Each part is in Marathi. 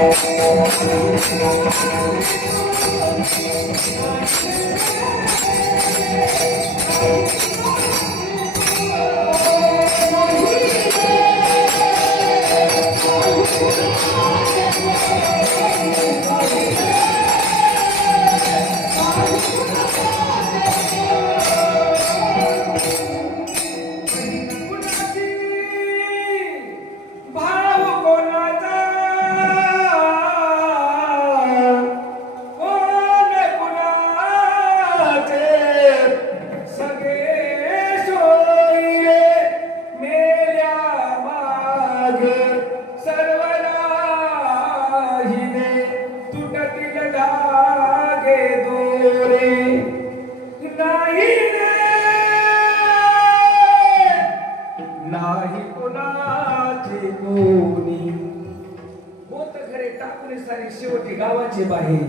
Thank you. सारी शेवटी गावाचे बाहेर.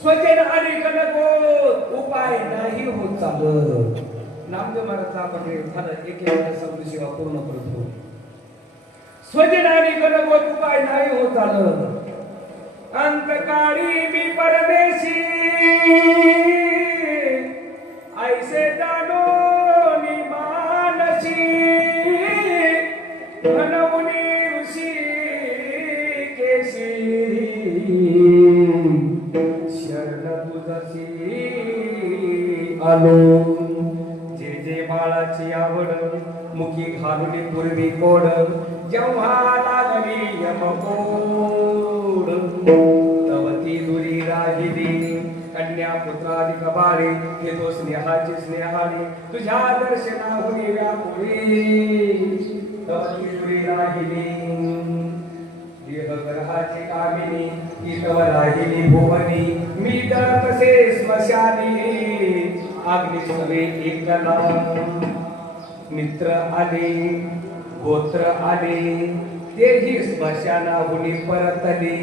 स्वजन आणि गणगोत उपाय नाही होत चालत. नामदेव महाराजचा आपण हे एक एक शब्द सेवा पूर्ण करतो स्वजन आणि गणगोत उपाय नाही होत चालत. अंतकाळी मी परदेशी आलो जे जे बाळाची आवड मुखी घालून पूर्वी कोड जेव्हा लागली यमकोड. तव दुरी राहिली कन्या पुत्रादी पुत्राधिक हे तो स्नेहाची स्नेहाने तुझ्या दर्शना दर्शनाहुनी व्यापुरी तवती दुरी राहिली. देह ग्रहाची कामिनी ही तव राहिली भुवनी मी तर तसे स्मशानी. अग्नी सवे एकला मित्र आले गोत्र आले तेही स्मशानाहुनी परतले.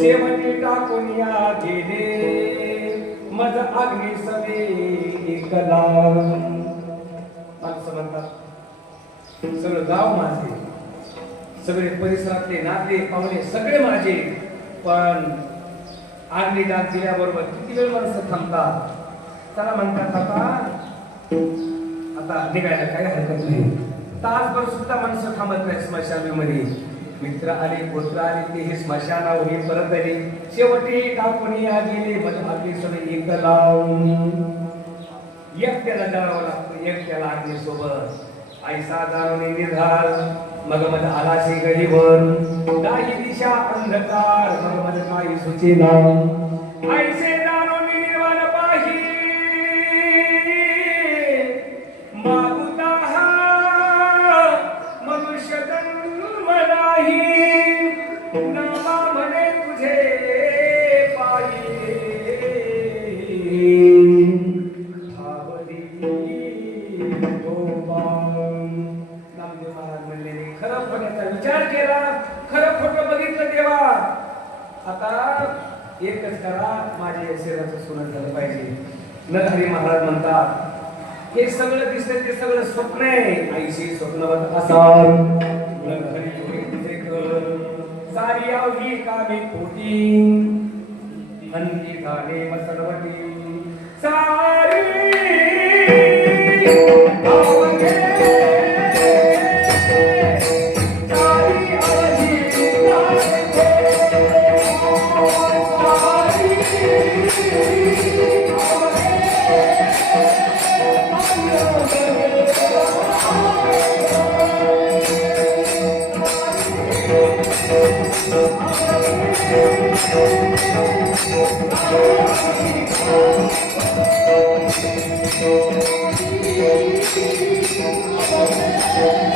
शेवटी टाकून या गेले. मज अग्नी सवे एकला. माणसं म्हणतात सगळं गाव माझे सगळे परिसरातले नाते पाहुणे सगळे माझे. पण आग्नी डाग दिल्याबरोबर किती वेळ माणसं थांबतात? त्याला म्हणतात आता आता निघायला काय हरकत नाही. तासभर सुद्धा माणसं थांबत नाही स्मशानामध्ये मित्र आले पुत्र आले ते हे स्मशानावर हे परत आले. शेवटी टाकून या गेले मग आपले सगळे एक लावून. एकट्याला जावं लागतं एकट्याला आग्नी सोबत. ऐसा जाणून निर्धार मग मग आला शे गडीवर. काही दिशा अंधकार मग मग काही सुचेना ऐसे विचार केला खरं खोटं बघितलं देवा आता एकच करा माझे शरीराचं सोनं झालं पाहिजे. नरहरी महाराज म्हणतात हे सगळं दिसतं ते सगळं स्वप्न आहे. आईशी स्वप्नवत असाल. सारी आवडी कामी पोटी अंती गाणे मसरवटी सारी Música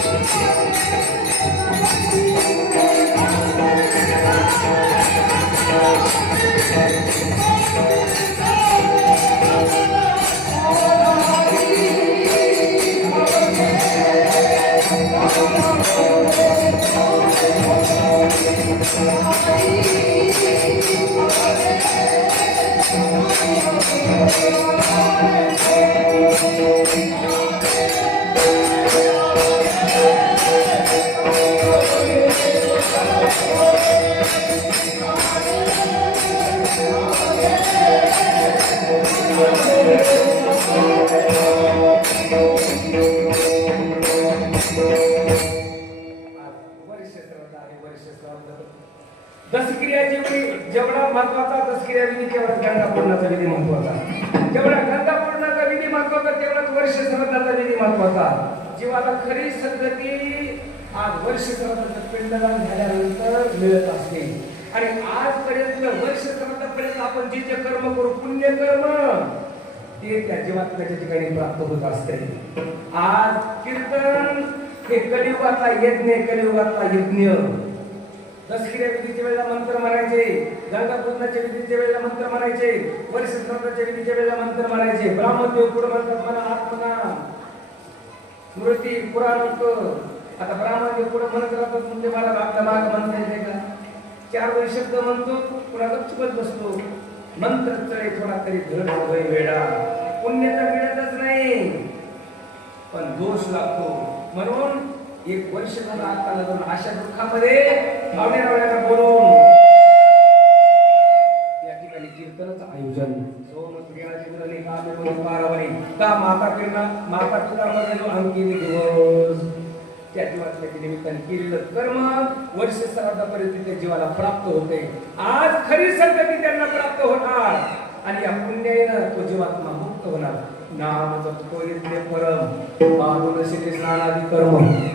Oh, दसक्रिया जेवढी जेवढा महत्त्वाचा दसक्रिया विधी तेवढा गंगापूर्णाचा विधी महत्त्वाचा. जेवढा गंगापूर्णाचा विधी महत्त्वाचा तेवढाच वर्ष श्रद्धाचा विधी महत्त्वाचा. जीवाला खरी सद्गती आज वर्ष श्रद्धाचं पिंडदान झाल्यानंतर मिळत असते. आणि आजपर्यंत वर्ष श्रद्धापर्यंत आपण जे जे कर्म करू पुण्य कर्म ते त्या जीवात्म्याच्या ठिकाणी प्राप्त होत असते. आज कीर्तन हे कलियुगातला यज्ञ कलियुगातला यज्ञ. दसकिऱ्या विधीच्या वेळेला मंत्र म्हणायचे गंगापूजनाच्या विधीच्या वेळेला मंत्र म्हणायचे वर्ष श्राद्धाच्या विधीच्या वेळेला मंत्र म्हणायचे ब्राह्मण देव पुढे म्हणतात म्हणा आत्मना स्मृती पुराण आता ब्राह्मदेव पुढे म्हणत राहतात म्हणजे मला आपल्या माग म्हणता येते का? चार वेळी शब्द म्हणतो पुन्हा गपचूपच बसतो. मंत्र चढे थोडा तरी धड होय वेडा. पुण्य तर मिळतच नाही पण दोष लागतो. म्हणून एक वर्ष झालं आता लागून अशा दुःखामध्ये भावने रावण्याला बोलवून. या ठिकाणी कीर्तनच आयोजन. सोमत गेणाची मुलाने कामे म्हणून का माता माता मध्ये जो अंकित दिवस त्या दिवसाच्या निमित्ताने केलेलं कर्म वर्ष श्राद्धापर्यंत त्या जीवाला प्राप्त होते. आज खरी संगती त्यांना प्राप्त होणार. आणि या पुण्याईनं तो जीवात्मा मुक्त होणार. नाम जपतो परम. माधुर श्री स्नानादी कर्म.